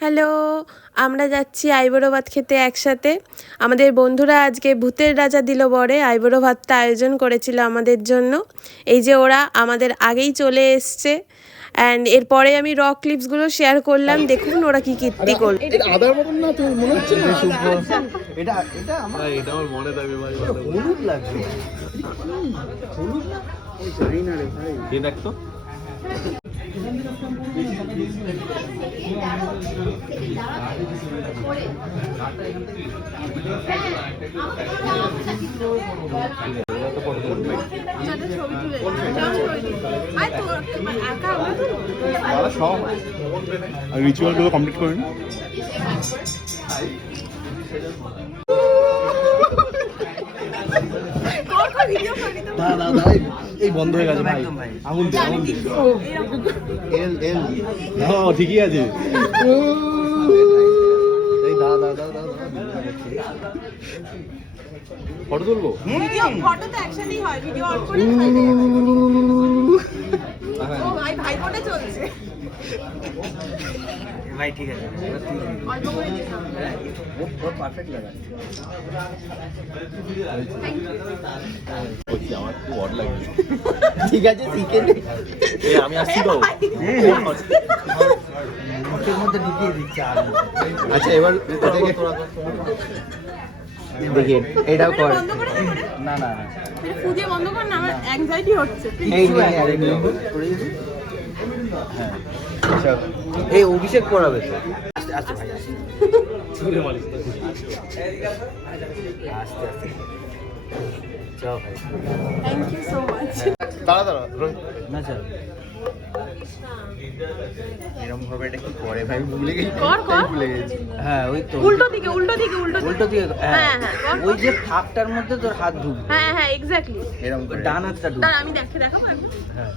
Hello, আমরা যাচ্ছি আইবুড়ো ভাত খেতে একসাথে। আমাদের বন্ধুরা আজকে ভূতের রাজা দিল বরে আইবুড়ো ভাতটা আয়োজন করেছিল আমাদের জন্য। এই যে ওরা আমাদের আগেই চলে এসছে। অ্যান্ড এরপরে আমি রক ক্লিপসগুলো শেয়ার করলাম, দেখুন ওরা কি কীর্তি করল। আদার মতন না, তোর মনে হচ্ছে না? এটা আমার মনে থাকবে ভাই। হলুদ লাগবে। হলুদ না? ওই জানি না রে ভাই। এই দেখ তো। রিচুয়াল গুলো কমপ্লিট করেন। এই বন্ধ হয়ে গেছে ভাই। আঙুল দে, আঙুল দে। এল এল। হ্যাঁ ঠিকই আছে। এই দাদা ফটো তুলবো? ফটো তো একসাথেই হয়, ভিডিও অন করে খাই দে। ও ভাই ভাই ফটো চলছে ভাই ঠিক আছে। অল্প করে দিস না। ও পারফেক্ট লাগা। আমার খুব অড লাগে। ঠিক আছে শিখে নে। আমি আসছি তো। মুখের মধ্যে ঢুকিয়ে দিচ্ছি আলু। আচ্ছা এবার দেখেন এটাও কর। না না না ফুজে বন্ধ কর না, আমার অ্যাংজাইটি হচ্ছে। এই নে আরে নে করে দিবি। হ্যাঁ আচ্ছা এই অভিষেক করাবে তো। আস্তে আস্তে ভাই আস্তে চুলে মালিশ তো আস্তে আস্তে যাও ভাই। Thank you so much. দাঁড়া না চল এরকম ভাবে এটা কি করে ভাই? ভুলে গেছি। ভুলে গেছি। হ্যাঁ ওই তো উল্টো দিকে উল্টো দিকে হ্যাঁ হ্যাঁ ওই যে ফাঁকটার মধ্যে তোর হাত ঢুকবে। হ্যাঁ হ্যাঁ এক্স্যাক্টলি এরকম করে ডান হাতটা ঢুকবে। দাঁড়া আমি দেখাবো একবার। হ্যাঁ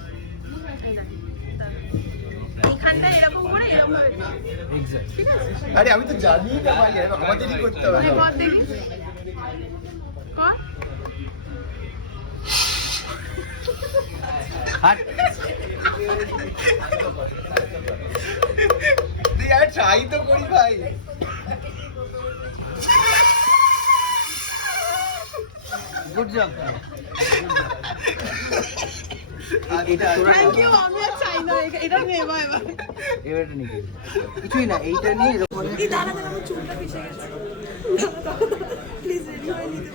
এইখানটা এরকম করে এরকম ভাবে এক্স্যাক্ট। ঠিক আছে। আরে আমি তো জানি না ভাই, আমাদেরই করতে হবে। তুই কর দেখি কর। হাট তুই আর ট্রাই তো করি ভাই। Good job. এটা থ্যাংক ইউ। আমি আর চাই না, এটা নে ভাই ভাই। এবারে নিয়ে কিছুই না, এইটা নিয়ে এরকম এই দাঁড়া আমার চুলটা ফেসে গেছে। প্লিজ রেডি হয়ে নিতে।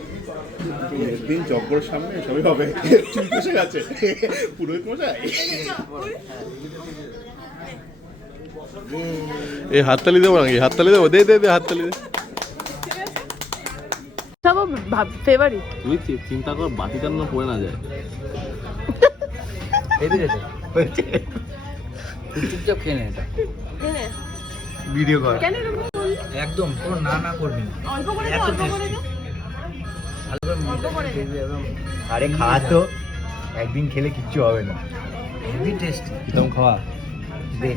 একদিন জব্বর সামনে সবই হবে। চুল বসে গেছে পুরোহিত মশাই। এই হাততালি দেবো নাকি? হাততালি দেবো? দে দে দে হাততালি দে। সব ফেভারিট। তুই চিন্তা কর বাতিটার না পড়ে না যায়। এদিকে চুপচাপ খেয়ে নে এটা। হ্যাঁ ভিডিও কর। কেন এরকম করলি? একদম কোনো না না করবি না। অল্প করে দে, অল্প করে দে। অল্প করে দে। আরে খা তো, একদিন খেলে কিচ্ছু হবে না। Heavy tasty. একদম খাওয়া দে।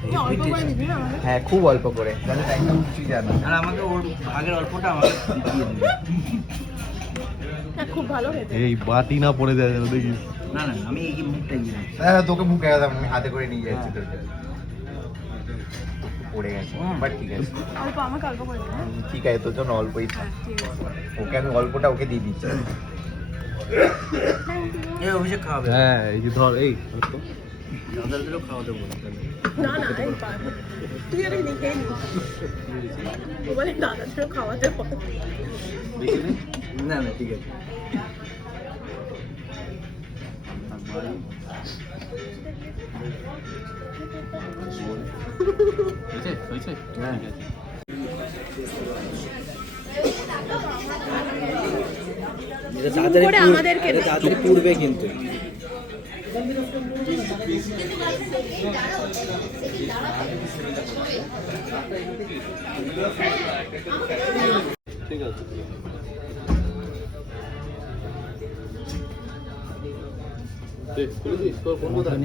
তুই অল্প করে দিবি না আমাকে? হ্যাঁ খুব অল্প করে, তাহলে একদম কিছুই জানা। আর আমাকে ওর ভাগের অল্পটা আমাকে দিয়ে দিবি। হ্যাঁ খুব ভালো খেতে। এই বাতি না পড়ে যায় যেন দেখিস। না না আমি এই মুখটা দিয়ে দিচ্ছি। হ্যাঁ তোকে মুখে একদম আমি হাতে করে নিয়ে যাচ্ছি তোকে। পড়ে গেছে বাট ঠিক আছে। অল্প আমাকে অল্প করে দে। হ্যাঁ? ঠিক আছে তোর জন্য অল্পই থাক। ঠিক আছে। ওকে আমি অল্পটা ওকে দিয়ে দিচ্ছি। এই অভিষেক খাওয়াবে। হ্যাঁ এই যে ধর এই দাদাদেরও খাওয়াতে বল। না না এই পারবো। তুই আরে নি খেয়ে নি। ও বলে দাদাদেরও খাওয়াতে হবে। না না ঠিক আছে। হয়েছে? হ্যাঁ করে আমাদেরকে দে। তাড়াতাড়ি পুড়বে কিন্তু। ঠিক আছে। দেখ খুলে দিস তোর কোন কোথায়?